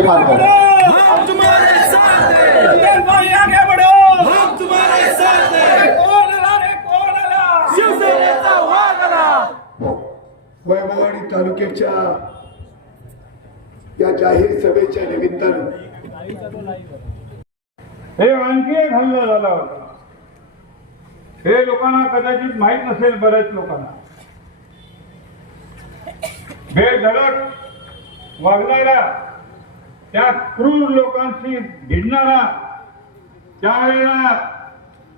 संजय पारकर हम तुम्हारे साथ हैं। अनिल भाई आगे बढ़ो। हम तुम्हारे साथ हैं। कोण आला रे कोण आला शिवसेनेचा वाघ आला वैभववाडी तालुक्याच्या या जाहीर सभेच्या निमित्तानं हे आणखी एक हल्ला झाला होता. हे लोकांना कदाचित माहीत नसेल बऱ्याच लोकांना. बेधडक वागणारा त्या क्रूर लोकांशी भिडणारा त्यावेळेला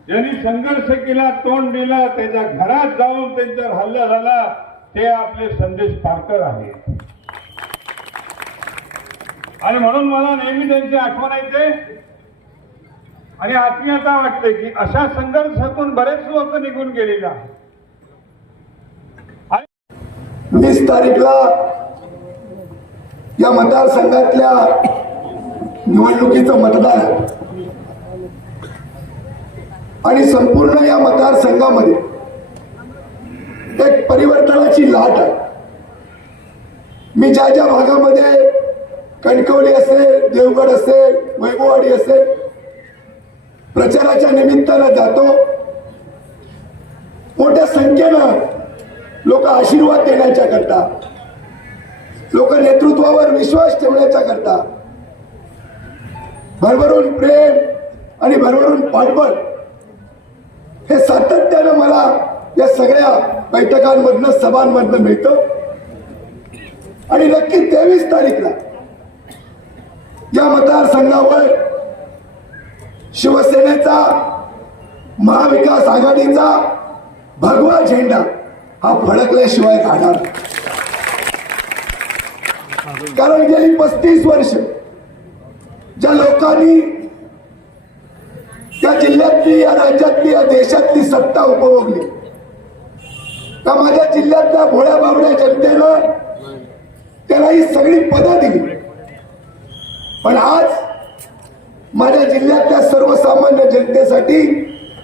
ज्यांनी संघर्ष केला तोंड दिलं त्याच्या घरात जाऊन त्यांच्यावर हल्ला झाला ते आपले संदेश पारकर आहेत. आणि म्हणून मला नेहमी त्यांची आठवण येते. आणि आत्मीयता वाटते की अशा संघर्षातून बरेच लोक निघून गेलेले आहेत. वीस तारीखला या मतदारसंघातल्या निवडणुकीचं मतदान. आहे आणि संपूर्ण या मतदारसंघामध्ये एक परिवर्तनाची लाट आहे. मी ज्या ज्या भागामध्ये कणकवली असेल देवगड असेल वैभववाडी असेल प्रचाराच्या निमित्तानं जातो. मोठ्या संख्येनं लोक आशीर्वाद देण्याच्या करता लोक नेतृत्वावर विश्वास ठेवण्याच्या करता. भरभरून प्रेम आणि भरभरून पाठबळ हे सातत्यानं मला या सगळ्या बैठकांमधनं सभांमधनं मिळतं. आणि नक्की तेवीस तारीखला या मतदारसंघावर शिवसेनेचा महाविकास आघाडीचा भगवा झेंडा हा फडकल्याशिवाय राहणार कारण गेली पस्तीस वर्ष ज्या लोकांनी त्या जिल्ह्यातली या राज्यातली या देशातली सत्ता उपभोगली. त्या माझ्या जिल्ह्यातल्या भोळ्या बाबड्या जनतेनं त्याला ही सगळी पदं दिली. पण आज माझ्या जिल्ह्यातल्या सर्वसामान्य जनतेसाठी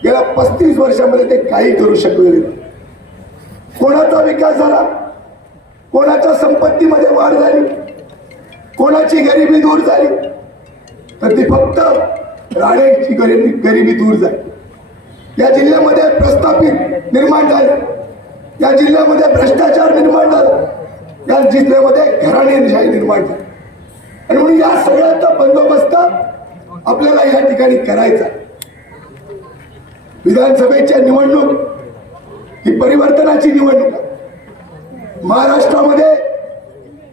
गेल्या पस्तीस वर्षामध्ये ते काही करू शकले नाही. कोणाचा विकास झाला? कोणाच्या संपत्तीमध्ये वाढ झाली? कोणाची गरिबी दूर झाली? तर ती फक्त राणेची गरिबी गरिबी दूर झाली. या जिल्ह्यामध्ये प्रस्थापित निर्माण झाले. या जिल्ह्यामध्ये भ्रष्टाचार निर्माण झाला. या जिल्ह्यामध्ये घराणेशाही निर्माण झाली. आणि म्हणून या सगळ्याचा बंदोबस्त आपल्याला या ठिकाणी करायचा विधानसभेच्या निवडणूक ही परिवर्तनाची निवडणूक आहे. महाराष्ट्रामध्ये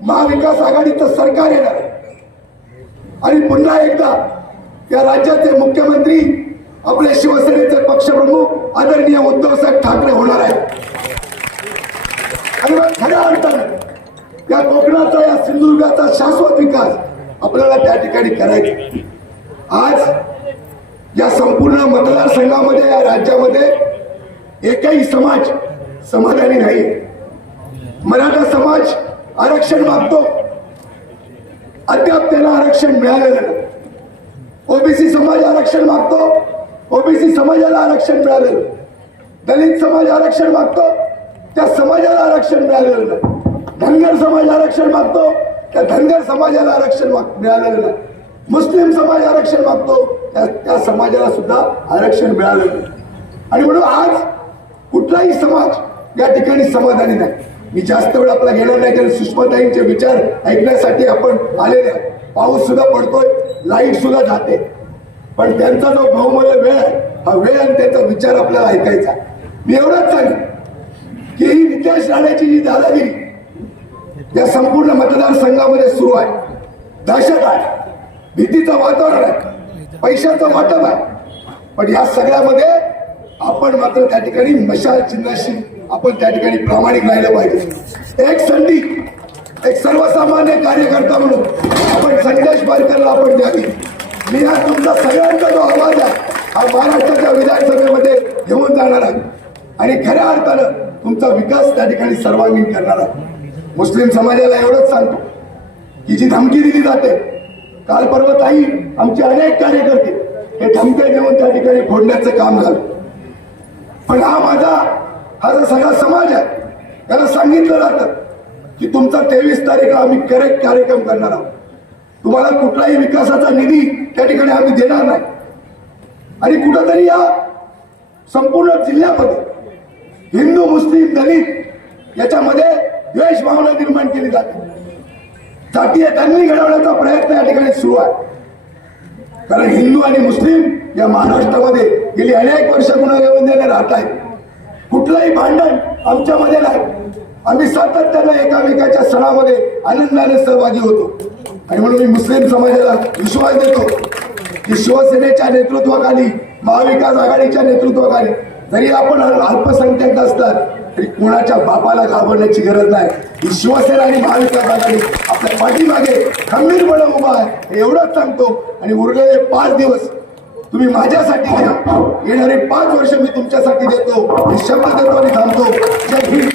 महाविकास आघाडीचं सरकार येणार. आणि पुन्हा एकदा या राज्याचे मुख्यमंत्री आपले शिवसेनेचे पक्षप्रमुख आदरणीय उद्धवसाहेब ठाकरे होणार आहेत. आणि मग खऱ्या अर्थानं या कोकणाचा या सिंधुदुर्गाचा शाश्वत विकास आपल्याला त्या ठिकाणी करायचा आज या संपूर्ण मतदारसंघामध्ये या राज्यामध्ये एकही समाज समाधानी नाही. मराठा समाज आरक्षण मागतो. अद्याप त्याला आरक्षण मिळालेलं नाही. ओबीसी समाज आरक्षण मागतो. ओबीसी समाजाला आरक्षण मिळालेलं दलित समाज आरक्षण मागतो. त्या समाजाला आरक्षण मिळालेलं नाही. धनगर समाज आरक्षण मागतो. त्या धनगर समाजाला आरक्षण माग- मिळालेलं नाही. मुस्लिम समाज आरक्षण मागतो. त्या त्या समाजाला सुद्धा आरक्षण मिळालेलं नाही. आणि म्हणून आज कुठलाही समाज या ठिकाणी समाधानी नाही. मी जास्त वेळ आपला घेणार नाही कारण सुषमाताईंचे विचार ऐकण्यासाठी आपण आलेले पाऊस सुद्धा पडतोय लाइट सुद्धा जाते. पण त्यांचा जो बहुमूल्य वेळ आहे हा वेळ आणि त्यांचा विचार आपल्याला ऐकायचा मी एवढंच सांगेन की ही नितेश राणेची जी दादागिरी या संपूर्ण मतदारसंघामध्ये सुरू आहे. दहशत आहे. भीतीचं वातावरण आहे. पैशाचं वाटप आहे. पण या सगळ्यामध्ये आपण मात्र त्या ठिकाणी मशाल चिन्हाशी आपण त्या ठिकाणी प्रामाणिक राहिलं पाहिजे. एक संधी एक सर्वसामान्य कार्यकर्ता म्हणून आपण संदेश बारकरला आपण द्यावी. मी हा तुमचा सगळ्यांचा जो आवाज आहे हा महाराष्ट्राच्या विधानसभेमध्ये घेऊन जाणार आहे. आणि खऱ्या अर्थानं तुमचा विकास त्या ठिकाणी सर्वांगीण करणार आहे. मुस्लिम समाजाला एवढंच सांगतो की जी धमकी दिली जाते काल परवा ताई आमचे अनेक कार्यकर्ते हे धमक्या देऊन त्या ठिकाणी फोडण्याचं काम झालं. पण हा माझा हा जो सगळा समाज आहे त्याला सांगितलं जातं की तुमचा तेवीस तारीखला आम्ही करेक्ट कार्यक्रम करणार आहोत. तुम्हाला कुठलाही विकासाचा निधी त्या ठिकाणी आम्ही देणार नाही. आणि कुठंतरी या संपूर्ण जिल्ह्यामध्ये हिंदू मुस्लिम दलित याच्यामध्ये द्वेष भावना निर्माण केली जाते. जातीय त्यांनी घडवण्याचा प्रयत्न या ठिकाणी सुरू आहे. कारण हिंदू आणि मुस्लिम या महाराष्ट्रामध्ये गेली अनेक वर्ष गुन्हा घेऊन राहत आहेत. कुठलंही भांडण आमच्यामध्ये नाही. आम्ही सातत्यानं एकामेकाच्या सणामध्ये आनंदाने सहभागी होतो. आणि म्हणून मी मुस्लिम समाजाला विश्वास देतो की शिवसेनेच्या नेतृत्वाखाली महाविकास आघाडीच्या नेतृत्वाखाली जरी आपण अल्पसंख्याक असतात तरी कोणाच्या बापाला घाबरण्याची गरज नाही. ही शिवसेना आणि महाविकास आघाडी आपल्या पाठीमागे खंबीरपणे उभा आहे. एवढंच सांगतो. आणि उरलेले पाच दिवस तुम्ही माझ्यासाठी द्या येणारे पाच वर्ष मी तुमच्यासाठी देतो. मी शब्द देतो आणि थांबतो. जय हिंद.